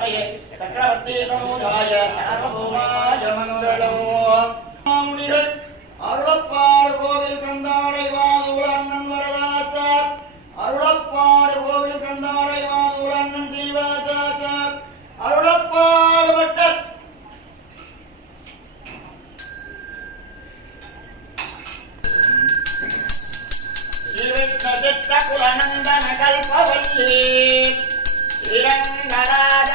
महामूर्तये चक्रवर्ती तनूजाय सार्वभौमाय मंगलो मुनिகள் அருளப்பாடு கோவில் கந்தாடைவானூர் அண்ணன் வரதாச்சார் அருளப்பாடு கோவில் கந்தாடைவானூர் அண்ணன் சீனிவாசாச்சார் அருளப்பாடு பட்டர் ஸ்ரீவிக்னசித்த குலநந்தன கல்பவல்லி ஸ்ரீரங்கராஜ